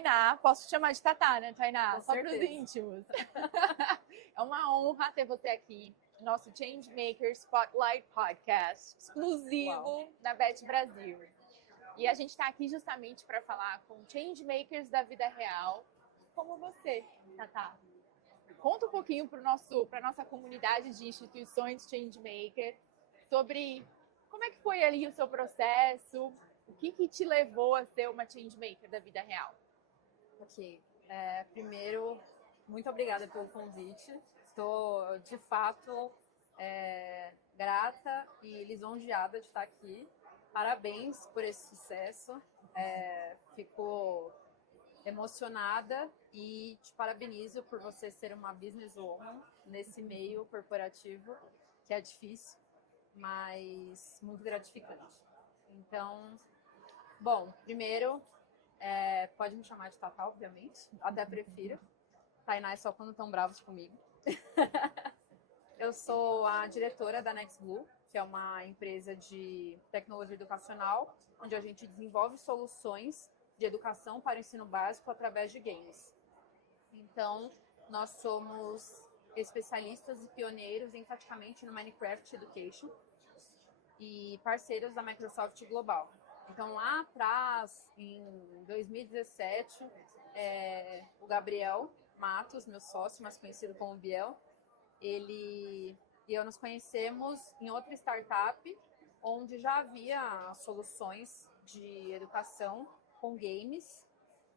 Tainá. Posso te chamar de Tatá, né, Tainá? Com Só para os certeza. íntimos. É uma honra ter você aqui no nosso Changemaker Spotlight Podcast, exclusivo da Bet Brasil. E a gente está aqui justamente para falar com changemakers da vida real, como você, Tatá. Conta um pouquinho para a nossa comunidade de instituições changemaker sobre como é que foi ali o seu processo, o que te levou a ser uma changemaker da vida real. Ok. Primeiro, muito obrigada pelo convite. Estou, de fato, grata e lisonjeada de estar aqui. Parabéns por esse sucesso. Fico emocionada e te parabenizo por você ser uma businesswoman nesse meio corporativo, que é difícil, mas muito gratificante. Então, bom, primeiro, pode me chamar de Tatá, obviamente, até prefiro. Tainá é só quando estão bravos comigo. Eu sou a diretora da NextBlue, que é uma empresa de tecnologia educacional, onde a gente desenvolve soluções de educação para o ensino básico através de games. Então, nós somos especialistas e pioneiros enfaticamente no Minecraft Education e parceiros da Microsoft Global. Então, lá atrás, em 2017, o Gabriel Matos, meu sócio, mais conhecido como Biel, ele e eu nos conhecemos em outra startup, onde já havia soluções de educação com games,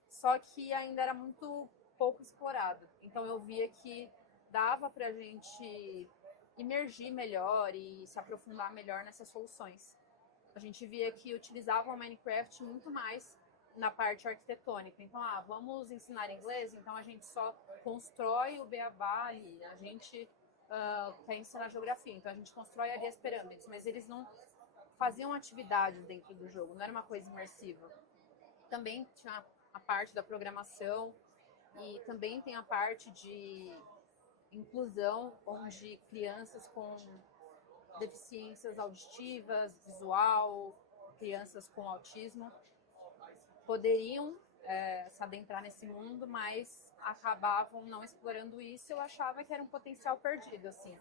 só que ainda era muito pouco explorado. Então eu via que dava para a gente imergir melhor e se aprofundar melhor nessas soluções. A gente via que utilizavam o Minecraft muito mais na parte arquitetônica. Então, vamos ensinar inglês? Então a gente só constrói o beabá ali. A gente quer ensinar geografia, então a gente constrói ali as pirâmides, mas eles não faziam atividades dentro do jogo, não era uma coisa imersiva. Também tinha a parte da programação e também tem a parte de inclusão, onde crianças com deficiências auditivas, visual, crianças com autismo, poderiam se adentrar nesse mundo, mas acabavam não explorando isso. Eu achava que era um potencial perdido, assim.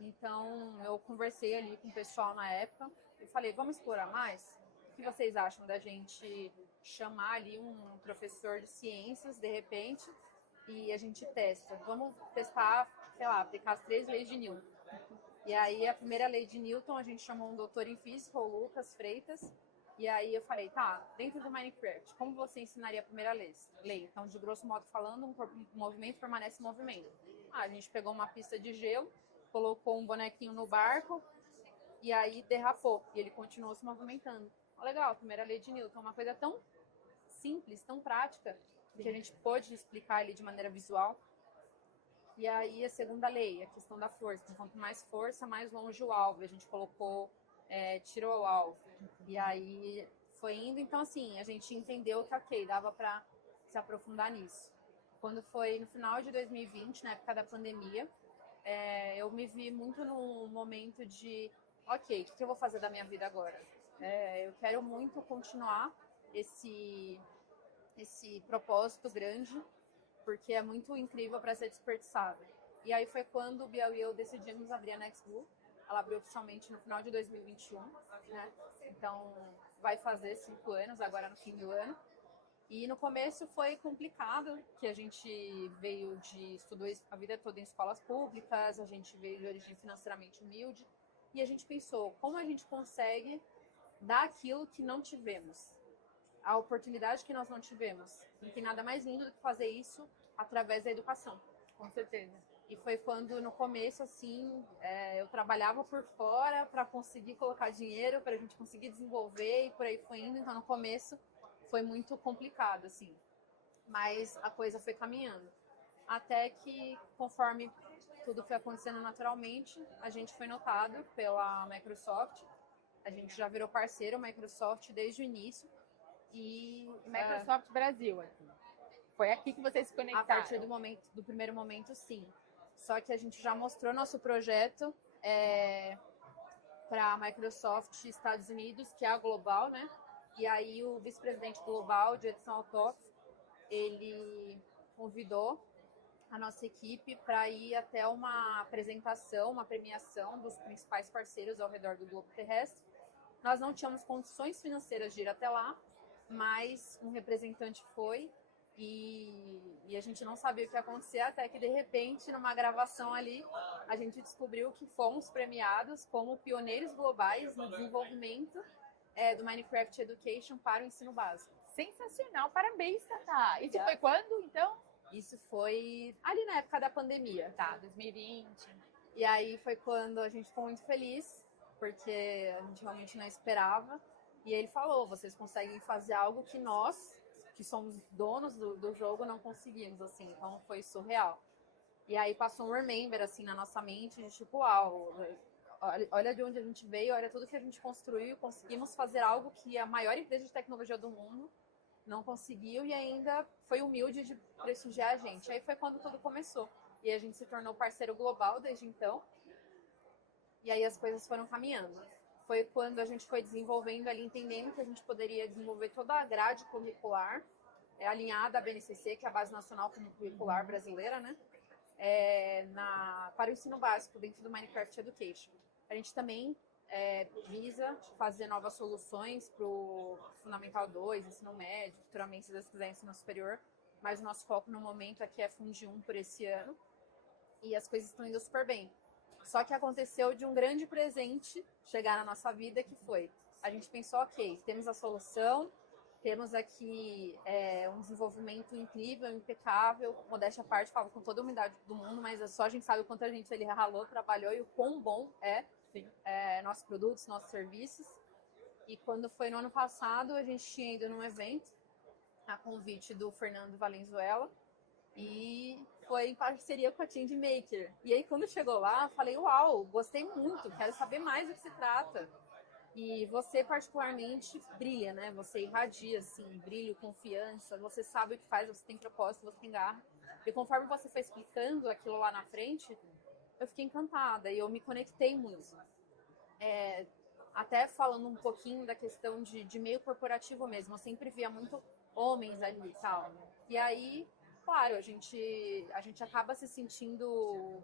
Então, eu conversei ali com o pessoal na época e falei, vamos explorar mais? O que vocês acham da gente chamar ali um professor de ciências, de repente, e a gente testa? Vamos testar, sei lá, aplicar as 3 leis de Newton. E aí, a primeira lei de Newton, a gente chamou um doutor em física, o Lucas Freitas, e aí eu falei, tá, dentro do Minecraft, como você ensinaria a primeira lei? Então, de grosso modo falando, um movimento permanece em movimento. A gente pegou uma pista de gelo, colocou um bonequinho no barco, e aí derrapou, e ele continuou se movimentando. Legal, primeira lei de Newton, uma coisa tão simples, tão prática, que a gente pôde explicar ele de maneira visual. E aí a segunda lei, a questão da força. Então, quanto mais força, mais longe o alvo. A gente colocou, tirou o alvo. E aí foi indo. Então, assim, a gente entendeu que, ok, dava para se aprofundar nisso. Quando foi no final de 2020, na época da pandemia, eu me vi muito no momento de, ok, o que eu vou fazer da minha vida agora? Eu quero muito continuar esse propósito grande, porque é muito incrível para ser desperdiçado. E aí foi quando o Biel e eu decidimos abrir a NextBlue. Ela abriu oficialmente no final de 2021, né? Então vai fazer 5 anos agora no fim do ano. E no começo foi complicado, que a gente estudou a vida toda em escolas públicas, a gente veio de origem financeiramente humilde, e a gente pensou, como a gente consegue dar aquilo que não tivemos? A oportunidade que nós não tivemos. Não tem nada mais lindo do que fazer isso através da educação. Com certeza. E foi quando, no começo, assim, eu trabalhava por fora para conseguir colocar dinheiro, para a gente conseguir desenvolver e por aí foi indo. Então, no começo, foi muito complicado, assim. Mas a coisa foi caminhando. Até que, conforme tudo foi acontecendo naturalmente, a gente foi notado pela Microsoft. A gente já virou parceiro Microsoft desde o início. E Microsoft Brasil, assim. Foi aqui que vocês se conectaram? A partir do primeiro momento, sim. Só que a gente já mostrou nosso projeto para a Microsoft Estados Unidos, que é a global, né? E aí o vice-presidente global de Edson Althoff ele convidou a nossa equipe para ir até uma apresentação, uma premiação dos principais parceiros ao redor do globo terrestre. Nós não tínhamos condições financeiras de ir até lá, mas um representante foi e a gente não sabia o que ia acontecer, até que de repente, numa gravação ali, a gente descobriu que fomos premiados como pioneiros globais no desenvolvimento do Minecraft Education para o ensino básico. Sensacional, parabéns, Tatá. Isso foi quando, então? Isso foi ali na época da pandemia. Tá, 2020. E aí foi quando a gente ficou muito feliz, porque a gente realmente não esperava. E ele falou, vocês conseguem fazer algo que nós, que somos donos do jogo, não conseguimos, assim. Então foi surreal. E aí passou um remember, assim, na nossa mente, de tipo, uau, olha de onde a gente veio, olha tudo que a gente construiu, conseguimos fazer algo que a maior empresa de tecnologia do mundo não conseguiu e ainda foi humilde de prestigiar a gente. Aí foi quando tudo começou. E a gente se tornou parceiro global desde então. E aí as coisas foram caminhando. Foi quando a gente foi desenvolvendo ali, entendendo que a gente poderia desenvolver toda a grade curricular alinhada à BNCC, que é a Base Nacional Curricular Brasileira, né? Para o ensino básico dentro do Minecraft Education. A gente também visa fazer novas soluções para o Fundamental 2, ensino médio, futuramente, se Deus quiser, ensino superior, mas o nosso foco no momento aqui é Fundi 1 por esse ano, e as coisas estão indo super bem. Só que aconteceu de um grande presente chegar na nossa vida, que foi, a gente pensou, ok, temos a solução, temos aqui um desenvolvimento incrível, impecável, modéstia à parte, falo com toda a humildade do mundo, mas só a gente sabe o quanto a gente ralou, trabalhou e o quão bom nossos produtos, nossos serviços. E quando foi no ano passado, a gente tinha ido num evento, a convite do Fernando Valenzuela, e foi em parceria com a Change Maker. E aí, quando chegou lá, falei, uau, gostei muito, quero saber mais do que se trata. E você, particularmente, brilha, né? Você irradia, assim, brilho, confiança, você sabe o que faz, você tem propósito, você tem garra. E conforme você foi explicando aquilo lá na frente, eu fiquei encantada e eu me conectei muito. Até falando um pouquinho da questão de meio corporativo mesmo, eu sempre via muito homens ali e tal. E aí, claro, a gente acaba se sentindo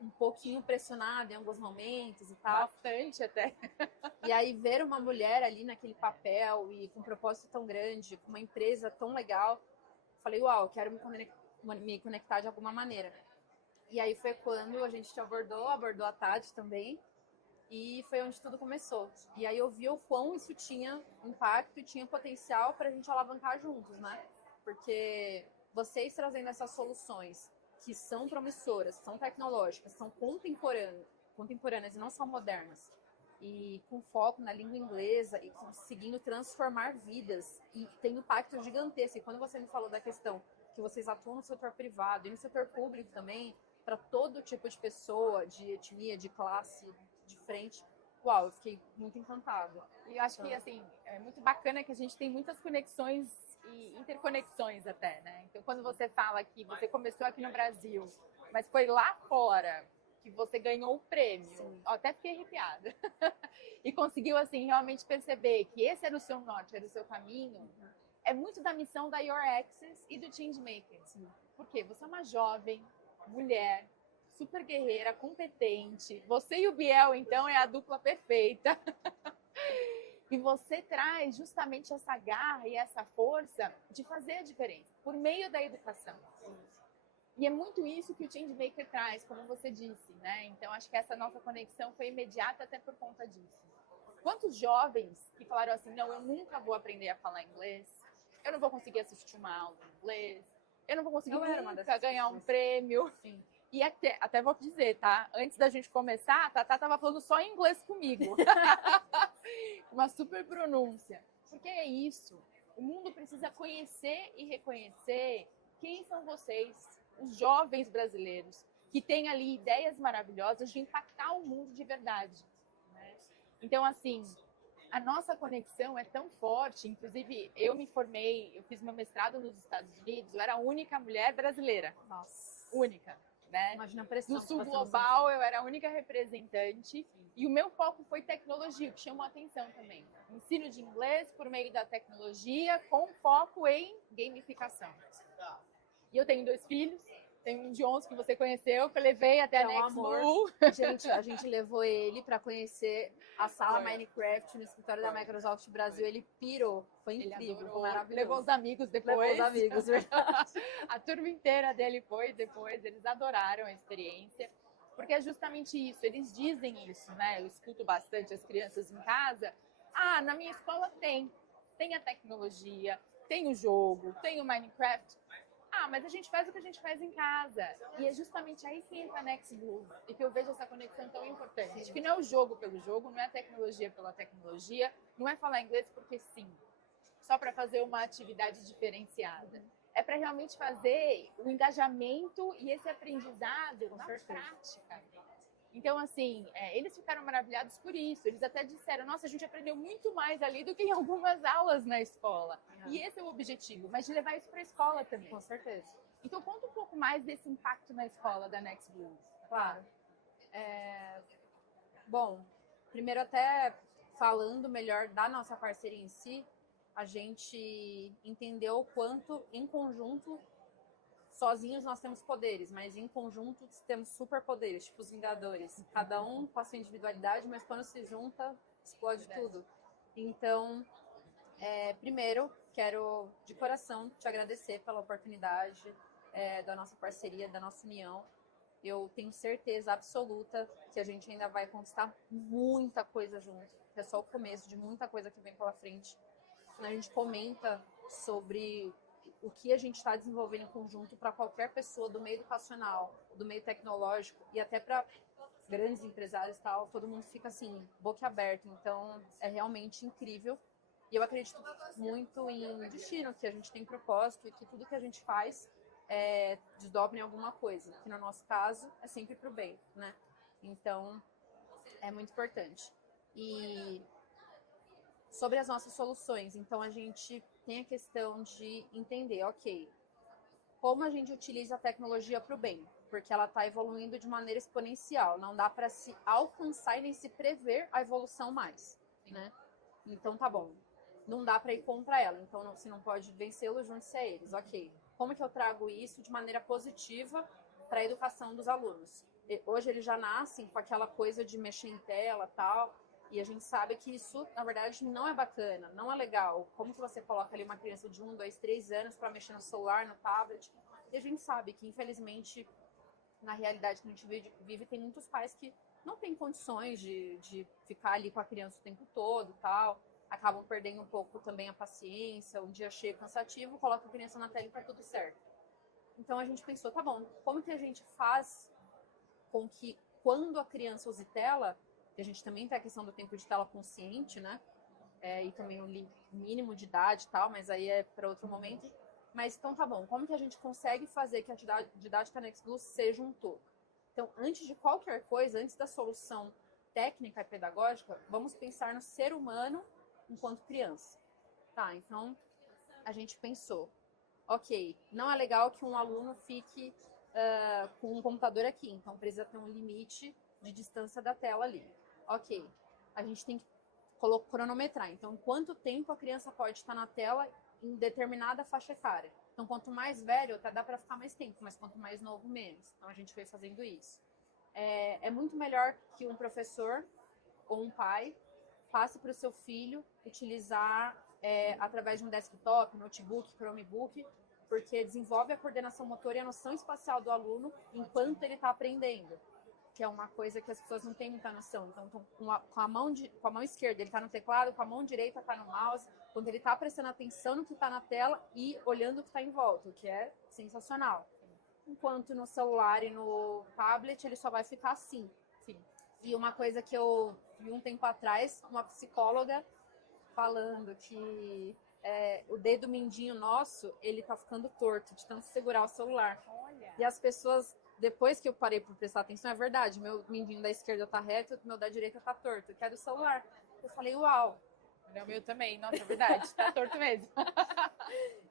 um pouquinho pressionado em alguns momentos e tal. Bastante até. E aí ver uma mulher ali naquele papel e com um propósito tão grande, com uma empresa tão legal, falei, uau, quero me conectar de alguma maneira. E aí foi quando a gente te abordou a Tati também, e foi onde tudo começou. E aí eu vi o quão isso tinha impacto e tinha potencial para a gente alavancar juntos, né? Porque vocês trazendo essas soluções que são promissoras, são tecnológicas, são contemporâneas e não são modernas, e com foco na língua inglesa e conseguindo transformar vidas, e tem um impacto gigantesco. E quando você me falou da questão que vocês atuam no setor privado e no setor público também, para todo tipo de pessoa, de etnia, de classe, de frente, uau, eu fiquei muito encantada. E eu acho que, assim, é muito bacana que a gente tem muitas conexões e interconexões até, né? Então, quando você fala que você começou aqui no Brasil, mas foi lá fora que você ganhou o prêmio, ó, até fiquei arrepiada. E conseguiu, assim, realmente perceber que esse era o seu norte, era o seu caminho, é muito da missão da Your Access e do Changemaker. Por quê? Você é uma jovem, mulher, super guerreira, competente. Você e o Biel, então, é a dupla perfeita. E você traz justamente essa garra e essa força de fazer a diferença, por meio da educação. E é muito isso que o Changemaker traz, como você disse, né? Então, acho que essa nossa conexão foi imediata até por conta disso. Quantos jovens que falaram assim, não, eu nunca vou aprender a falar inglês, eu não vou conseguir assistir uma aula de inglês, eu não vou conseguir nunca ganhar um prêmio. Sim. E até vou dizer, tá? Antes da gente começar, a Tatá tava falando só em inglês comigo. Uma super pronúncia. Porque é isso. O mundo precisa conhecer e reconhecer quem são vocês, os jovens brasileiros, que têm ali ideias maravilhosas de impactar o mundo de verdade. Né? Então, assim, a nossa conexão é tão forte. Inclusive, eu me formei, eu fiz meu mestrado nos Estados Unidos, eu era a única mulher brasileira. Nossa. Única. né? Imagina a pressão. Do sul que você global, eu era a única representante. E o meu foco foi tecnologia, o que chamou a atenção também. Ensino de inglês por meio da tecnologia, com foco em gamificação. E eu tenho 2 filhos. Tem um de 11 que você conheceu, que eu levei até a Next Blue. Gente, a gente levou ele para conhecer a sala Minecraft no escritório da Microsoft Brasil. Ele pirou. Foi incrível, foi maravilhoso. Levou os amigos depois. Levou os amigos, verdade. A turma inteira dele foi depois. Eles adoraram a experiência. Porque é justamente isso. Eles dizem isso, né? Eu escuto bastante as crianças em casa. Ah, na minha escola tem. Tem a tecnologia, tem o jogo, tem o Minecraft. Ah, mas a gente faz o que a gente faz em casa. E é justamente aí que entra a Next Blue. E que eu vejo essa conexão tão importante. Sim. Que não é o jogo pelo jogo, não é a tecnologia pela tecnologia, não é falar inglês porque sim. Só para fazer uma atividade diferenciada. É para realmente fazer o engajamento e esse aprendizado na prática. Então, assim, eles ficaram maravilhados por isso. Eles até disseram, nossa, a gente aprendeu muito mais ali do que em algumas aulas na escola. E esse é o objetivo, mas de levar isso para a escola também. Com certeza. Então, conta um pouco mais desse impacto na escola da Next Blue. Claro. Bom, primeiro até falando melhor da nossa parceria em si, a gente entendeu o quanto, em conjunto, sozinhos nós temos poderes, mas em conjunto temos superpoderes, tipo os Vingadores. Cada um com a sua individualidade, mas quando se junta, explode tudo. Então, primeiro, quero de coração te agradecer pela oportunidade da nossa parceria, da nossa união. Eu tenho certeza absoluta que a gente ainda vai conquistar muita coisa junto, que é só o começo de muita coisa que vem pela frente. Quando a gente comenta sobre o que a gente está desenvolvendo em conjunto para qualquer pessoa do meio educacional, do meio tecnológico e até para grandes empresários e tal, todo mundo fica assim, boquiaberto. Então, é realmente incrível. E eu acredito muito em destino, que a gente tem propósito e que tudo que a gente faz desdobra em alguma coisa. Que no nosso caso, é sempre para o bem, né? Então, é muito importante. E sobre as nossas soluções, então a gente tem a questão de entender, ok, como a gente utiliza a tecnologia para o bem, porque ela está evoluindo de maneira exponencial, não dá para se alcançar e nem se prever a evolução mais, né? Então tá bom, não dá para ir contra ela, então se não pode vencê-los, junte-se a eles, ok. Como que eu trago isso de maneira positiva para a educação dos alunos? Hoje eles já nascem com aquela coisa de mexer em tela e tal, e a gente sabe que isso, na verdade, não é bacana, não é legal. Como que você coloca ali uma criança de 1, 2, 3 anos para mexer no celular, no tablet? E a gente sabe que, infelizmente, na realidade que a gente vive, tem muitos pais que não têm condições de ficar ali com a criança o tempo todo e tal. Acabam perdendo um pouco também a paciência, um dia cheio, cansativo, coloca a criança na tela e tá tudo certo. Então a gente pensou, tá bom, como que a gente faz com que quando a criança use tela, e a gente também tem a questão do tempo de tela consciente, né? E também o mínimo de idade e tal, mas aí é para outro momento. Mas então tá bom, como que a gente consegue fazer que a didática Next Blue seja um todo? Então, antes de qualquer coisa, antes da solução técnica e pedagógica, vamos pensar no ser humano enquanto criança. Tá, então a gente pensou, ok, não é legal que um aluno fique com um computador aqui, então precisa ter um limite de distância da tela ali. Ok, a gente tem que cronometrar. Então, quanto tempo a criança pode estar na tela em determinada faixa etária. Então, quanto mais velho, até dá para ficar mais tempo, mas quanto mais novo, menos. Então, a gente foi fazendo isso. É muito melhor que um professor ou um pai passe para o seu filho utilizar através de um desktop, notebook, Chromebook, porque desenvolve a coordenação motora e a noção espacial do aluno enquanto ele está aprendendo, que é uma coisa que as pessoas não têm muita noção. Então, com a mão esquerda ele está no teclado, com a mão direita está no mouse, quando ele está prestando atenção no que está na tela e olhando o que está em volta, o que é sensacional. Enquanto no celular e no tablet ele só vai ficar assim. Sim. E uma coisa que eu vi um tempo atrás, uma psicóloga falando que o dedo mindinho nosso, ele tá ficando torto de tanto segurar o celular. Olha. E as pessoas, depois que eu parei por prestar atenção, é verdade, meu mindinho da esquerda tá reto, meu da direita tá torto, que é do celular. Eu falei, uau. O meu também, nossa, é verdade, tá torto mesmo.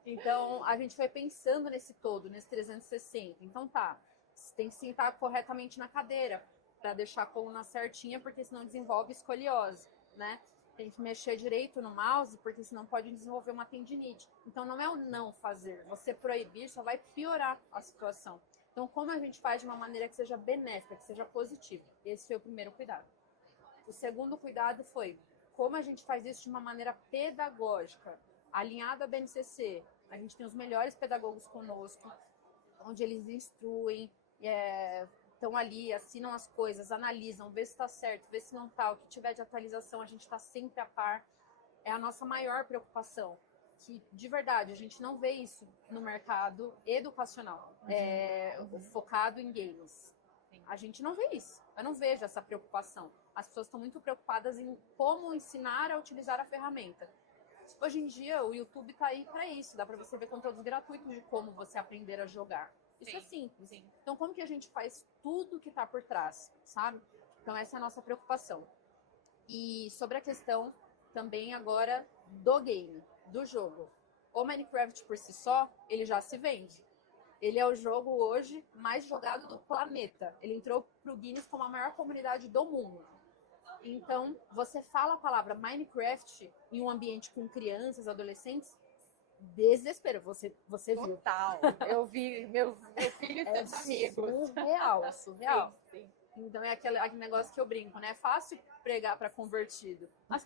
Então, a gente foi pensando nesse todo, nesse 360. Então tá, Você tem que sentar corretamente na cadeira para deixar a coluna certinha, porque senão desenvolve escoliose, né? Tem que mexer direito no mouse, porque senão pode desenvolver uma tendinite. Então, não é o não fazer. Você proibir só vai piorar a situação. Então, como a gente faz de uma maneira que seja benéfica, que seja positiva? Esse foi o primeiro cuidado. O segundo cuidado foi como a gente faz isso de uma maneira pedagógica, alinhado à BNCC. A gente tem os melhores pedagogos conosco, onde eles instruem, estão ali, assinam as coisas, analisam, vê se está certo, vê se não está. O que tiver de atualização, a gente está sempre a par. É a nossa maior preocupação. Que, de verdade, a gente não vê isso no mercado educacional, focado em games. A gente não vê isso. Eu não vejo essa preocupação. As pessoas estão muito preocupadas em como ensinar a utilizar a ferramenta. Hoje em dia, o YouTube está aí para isso. Dá para você ver conteúdos gratuitos de como você aprender a jogar. Isso é simples. Sim. Então, como que a gente faz tudo que está por trás, sabe? Então, essa é a nossa preocupação. E sobre a questão também agora do game, do jogo. O Minecraft por si só, ele já se vende. Ele é o jogo hoje mais jogado do planeta. Ele entrou para o Guinness como a maior comunidade do mundo. Então, você fala a palavra Minecraft em um ambiente com crianças, adolescentes, desespero. Você viu? Total. Eu vi, meu filho e seus amigos. Surreal. Sim. Então, é aquele negócio que eu brinco, né? É fácil pregar para convertido. As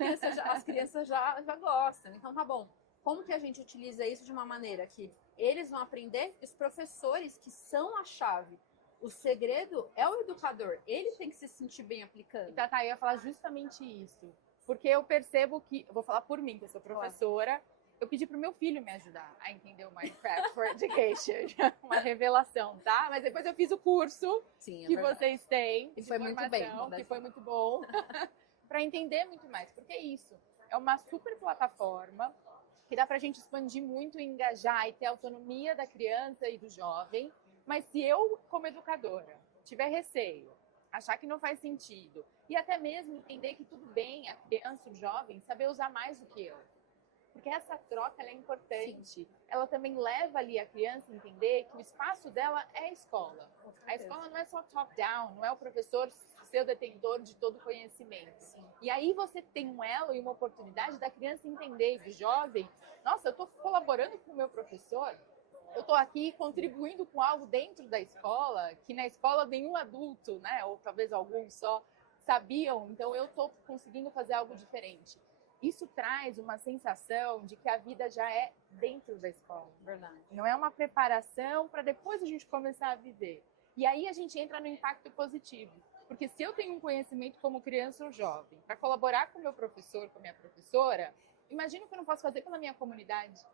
crianças já gostam. Então, tá bom. Como que a gente utiliza isso de uma maneira que eles vão aprender e os professores, que são a chave. O segredo é o educador. Ele tem que se sentir bem aplicando. E, Tata, eu ia falar justamente isso. Porque eu percebo que... Eu vou falar por mim, que eu sou professora. Eu pedi pro meu filho me ajudar a entender o Minecraft for Education. Uma revelação, tá? Mas depois eu fiz o curso que vocês têm. E foi muito bem. Que foi muito bom. Para entender muito mais. Porque é isso. É uma super plataforma que dá pra gente expandir muito e engajar e ter autonomia da criança e do jovem. Mas se eu, como educadora, tiver receio, achar que não faz sentido, e até mesmo entender que tudo bem a criança, o jovem, saber usar mais do que eu. Porque essa troca ela é importante. Sim. Ela também leva ali a criança a entender que o espaço dela é a escola. A escola não é só top-down, não é o professor ser o detentor de todo o conhecimento. Sim. E aí você tem um elo e uma oportunidade da criança entender, e do jovem, nossa, eu estou colaborando com o meu professor, eu estou aqui contribuindo com algo dentro da escola, que na escola nenhum adulto, né, ou talvez alguns só, sabiam, então eu estou conseguindo fazer algo diferente. Isso traz uma sensação de que a vida já é dentro da escola. Verdade. Não é uma preparação para depois a gente começar a viver. E aí a gente entra no impacto positivo. Porque se eu tenho um conhecimento como criança ou jovem, para colaborar com o meu professor, com a minha professora, imagino que eu não posso fazer pela minha comunidade,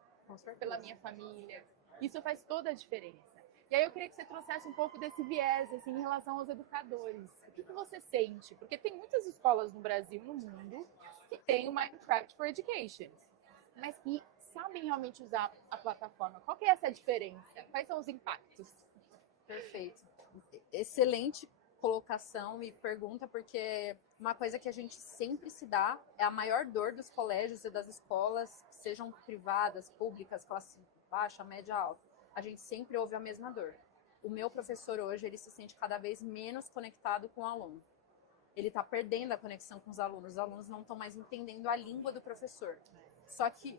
pela minha família. Isso faz toda a diferença. E aí eu queria que você trouxesse um pouco desse viés assim, em relação aos educadores. O que você sente? Porque tem muitas escolas no Brasil, no mundo, que tem o Minecraft for Education, mas que sabem realmente usar a plataforma. Qual que é essa diferença? Quais são os impactos? Perfeito. Excelente colocação e pergunta, porque uma coisa que a gente sempre se dá é a maior dor dos colégios e das escolas, sejam privadas, públicas, classe baixa, média, alta. A gente sempre ouve a mesma dor. O meu professor hoje, ele se sente cada vez menos conectado com o aluno. Ele está perdendo a conexão com os alunos não estão mais entendendo a língua do professor. Só que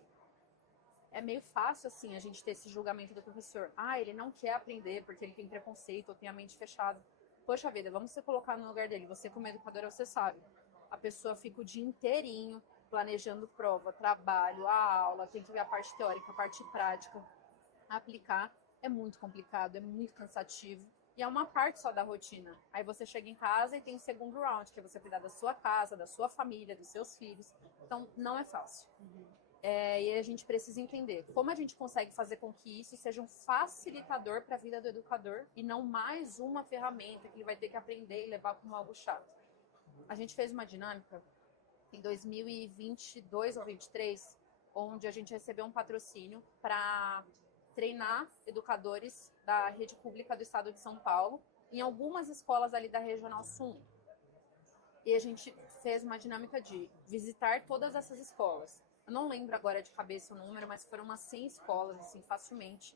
é meio fácil, assim, a gente ter esse julgamento do professor. Ah, ele não quer aprender porque ele tem preconceito ou tem a mente fechada. Poxa vida, vamos se colocar no lugar dele. Você, como educadora, você sabe. A pessoa fica o dia inteirinho planejando prova, trabalho, a aula, tem que ver a parte teórica, a parte prática. Aplicar é muito complicado, é muito cansativo. E é uma parte só da rotina. Aí você chega em casa e tem o segundo round, que é você cuidar da sua casa, da sua família, dos seus filhos. Então, não é fácil. E a gente precisa entender como a gente consegue fazer com que isso seja um facilitador para a vida do educador e não mais uma ferramenta que ele vai ter que aprender e levar como algo chato. A gente fez uma dinâmica em 2022 ou 2023, onde a gente recebeu um patrocínio para treinar educadores da rede pública do estado de São Paulo em algumas escolas ali da Regional Sul. E a gente fez uma dinâmica de visitar todas essas escolas. Eu não lembro agora de cabeça o número, mas foram umas 100 escolas, assim, facilmente.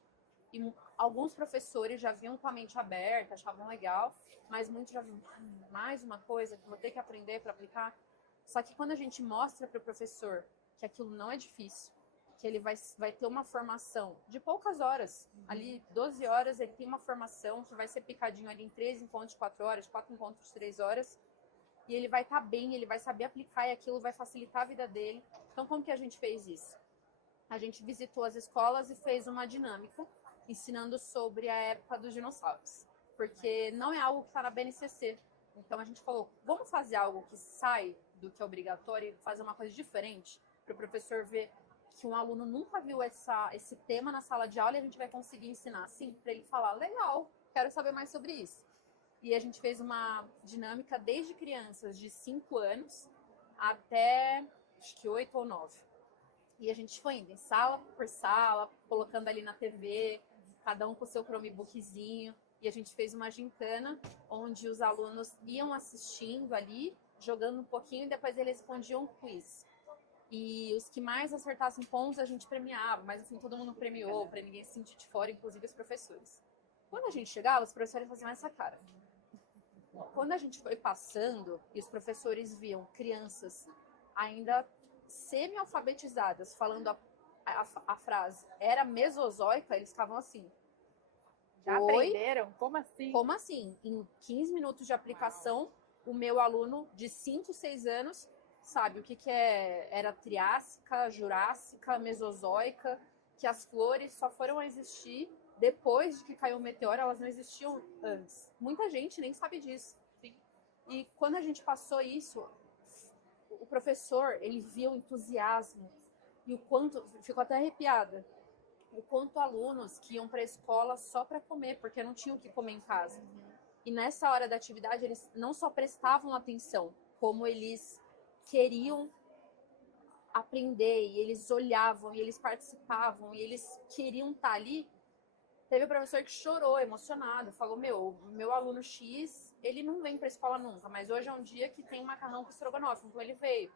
E alguns professores já vinham com a mente aberta, achavam legal, mas muitos já vinham, mais uma coisa que vou ter que aprender para aplicar. Só que quando a gente mostra para o professor que aquilo não é difícil, que ele vai ter uma formação de poucas horas, ali 12 horas, ele tem uma formação que vai ser picadinho ali em 3 encontros de 4 horas, 4 encontros de 3 horas, e ele vai estar bem, ele vai saber aplicar e aquilo vai facilitar a vida dele. Então, como que a gente fez isso? A gente visitou as escolas e fez uma dinâmica ensinando sobre a época dos dinossauros, porque não é algo que está na BNCC. Então, a gente falou, vamos fazer algo que sai do que é obrigatório e fazer uma coisa diferente para o professor ver que um aluno nunca viu esse tema na sala de aula e a gente vai conseguir ensinar assim, para ele falar, legal, quero saber mais sobre isso. E a gente fez uma dinâmica desde crianças de 5 anos até, acho que 8 ou 9. E a gente foi indo em sala por sala, colocando ali na TV, cada um com o seu Chromebookzinho. E a gente fez uma gincana, onde os alunos iam assistindo ali, jogando um pouquinho, e depois eles respondiam um quiz. E os que mais acertassem pontos, a gente premiava. Mas assim, todo mundo premiou, para ninguém se sentir de fora, inclusive os professores. Quando a gente chegava, os professores faziam essa cara. Quando a gente foi passando e os professores viam crianças ainda semi-alfabetizadas falando a frase era mesozoica, eles ficavam assim. Já aprenderam? Como assim? Como assim? Em 15 minutos de aplicação, o meu aluno de 5, 6 anos sabe o que era Triássica, Jurássica, Mesozoica, que as flores só foram existir depois de que caiu o meteoro, elas não existiam antes. Muita gente nem sabe disso. Sim. E quando a gente passou isso, o professor, ele viu o entusiasmo e o quanto, ficou até arrepiada, o quanto alunos que iam para a escola só para comer, porque não tinham o que comer em casa. E nessa hora da atividade, eles não só prestavam atenção, como eles queriam aprender, e eles olhavam, e eles participavam, e eles queriam estar ali. Teve um professor que chorou, emocionado, falou, meu aluno X, ele não vem para a escola nunca, mas hoje é um dia que tem macarrão com estrogonofe, então ele veio.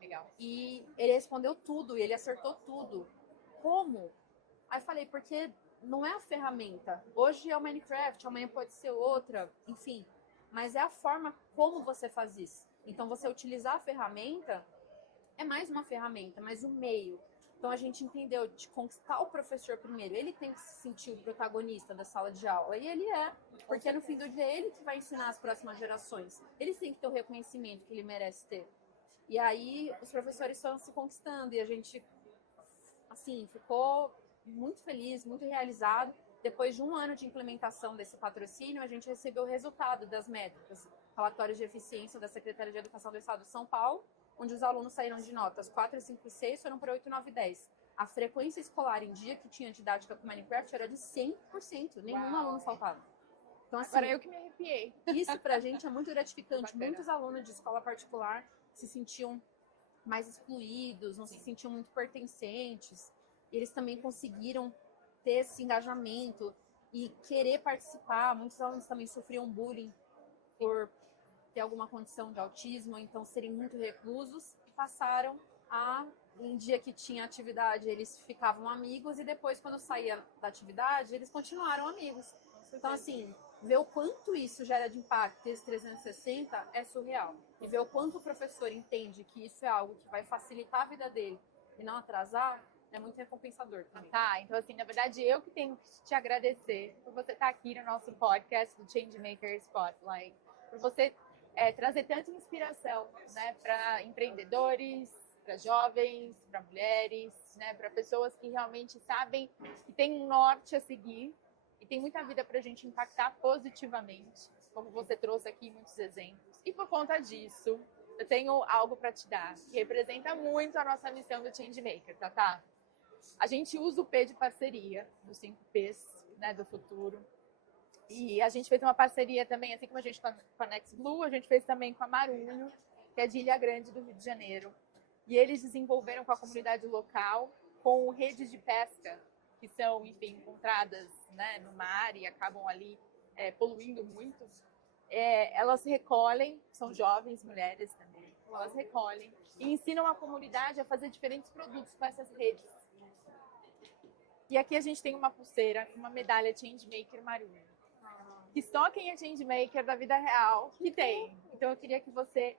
Legal. E ele respondeu tudo, e ele acertou tudo. Como? Aí eu falei, porque não é a ferramenta. Hoje é o Minecraft, amanhã pode ser outra, enfim. Mas é a forma como você faz isso. Então, você utilizar a ferramenta é mais uma ferramenta, mais um meio. Então, a gente entendeu de conquistar o professor primeiro. Ele tem que se sentir o protagonista da sala de aula. E ele é. Porque, no fim do dia, é ele que vai ensinar as próximas gerações. Eles têm que ter o reconhecimento que ele merece ter. E aí, os professores foram se conquistando. E a gente, assim, ficou muito feliz, muito realizado. Depois de 1 ano de implementação desse patrocínio, a gente recebeu o resultado das métricas, relatórios de eficiência da Secretaria de Educação do Estado de São Paulo, onde os alunos saíram de notas 4, 5 e 6, foram para 8, 9 e 10. A frequência escolar em dia que tinha didática com Minecraft era de 100%, nenhum aluno faltava. Então, assim, agora eu que me arrepiei. Isso pra gente é muito gratificante. Bacana. Muitos alunos de escola particular se sentiam mais excluídos, não se sentiam muito pertencentes. Eles também conseguiram ter esse engajamento e querer participar. Muitos alunos também sofriam bullying por ter alguma condição de autismo, então serem muito reclusos, e passaram a, em dia que tinha atividade, eles ficavam amigos, e depois, quando saía da atividade, eles continuaram amigos. Então, assim, ver o quanto isso gera de impacto, esse 360, é surreal. E ver o quanto o professor entende que isso é algo que vai facilitar a vida dele e não atrasar, é muito recompensador também. Tá, então assim, na verdade, eu que tenho que te agradecer por você estar aqui no nosso podcast do Changemaker Spotlight, por você trazer tanta inspiração, né, para empreendedores, para jovens, para mulheres, né, para pessoas que realmente sabem que tem um norte a seguir e tem muita vida para a gente impactar positivamente, como você trouxe aqui muitos exemplos. E por conta disso, eu tenho algo para te dar, que representa muito a nossa missão do Changemaker, tá? A gente usa o P de parceria, dos 5 P's, né, do futuro. E a gente fez uma parceria também, assim como a gente com a NextBlue, a gente fez também com a Marulho, que é de Ilha Grande, do Rio de Janeiro. E eles desenvolveram com a comunidade local, com redes de pesca, que são, enfim, encontradas, né, no mar e acabam ali poluindo muito. Elas recolhem, são jovens mulheres também, elas recolhem e ensinam a comunidade a fazer diferentes produtos com essas redes. E aqui a gente tem uma pulseira com uma medalha Changemaker Maruno. Que só quem é Changemaker da vida real que tem. Então eu queria que você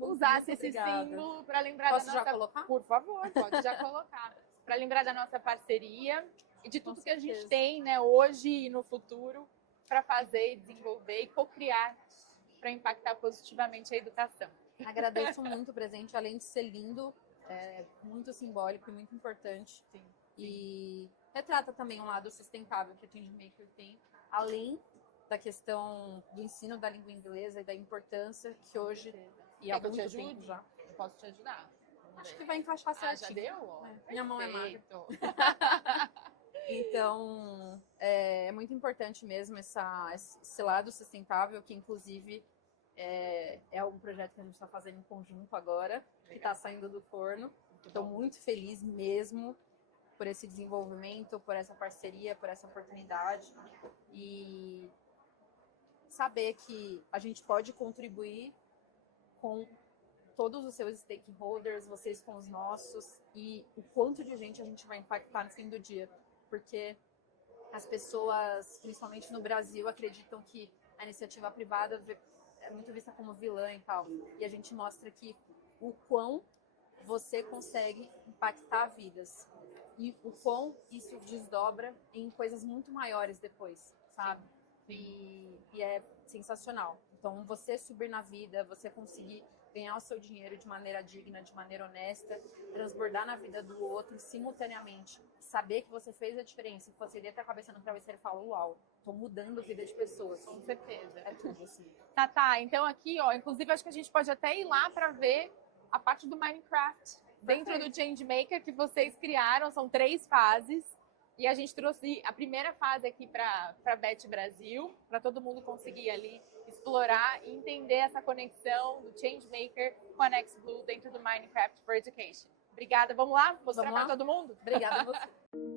usasse esse símbolo para lembrar Posso da nossa... já colocar? Por favor, pode já colocar. Para lembrar da nossa parceria e de tudo que a gente tem, né, hoje e no futuro para fazer, desenvolver e co-criar para impactar positivamente a educação. Agradeço muito o presente, além de ser lindo, é muito simbólico e muito importante. Sim. E retrata também um lado sustentável que a Changemaker tem, além da questão do ensino da língua inglesa e da importância que hoje e há Quer que eu te muito tempo ajude? já. Eu posso te ajudar. Acho que vai encaixar Já certinho. deu? Ó. Minha mão é magra. Perfeito. Então, é muito importante mesmo esse lado sustentável, que inclusive é um projeto que a gente está fazendo em conjunto agora, que está saindo do forno. Estou muito feliz mesmo por esse desenvolvimento, por essa parceria, por essa oportunidade. E saber que a gente pode contribuir com todos os seus stakeholders, vocês com os nossos, e o quanto de gente a gente vai impactar no fim do dia. Porque as pessoas, principalmente no Brasil, acreditam que a iniciativa privada é muito vista como vilã e tal. E a gente mostra que o quão você consegue impactar vidas. E o quão isso desdobra em coisas muito maiores depois, sabe? Sim. E é sensacional. Então, você subir na vida, você conseguir ganhar o seu dinheiro de maneira digna, de maneira honesta, transbordar na vida do outro simultaneamente, saber que você fez a diferença, que você deita a cabeça no travesseiro e fala, uau, tô mudando a vida de pessoas. Com certeza. É tudo, assim. Tá. Então aqui, ó, inclusive acho que a gente pode até ir lá para ver a parte do Minecraft dentro do Changemaker que vocês criaram. São 3 fases. E a gente trouxe a primeira fase aqui para Beth Brasil, para todo mundo conseguir ali explorar e entender essa conexão do Changemaker com a NextBlue dentro do Minecraft for Education. Obrigada. Vamos lá? Mostrar para todo mundo? Obrigada a você.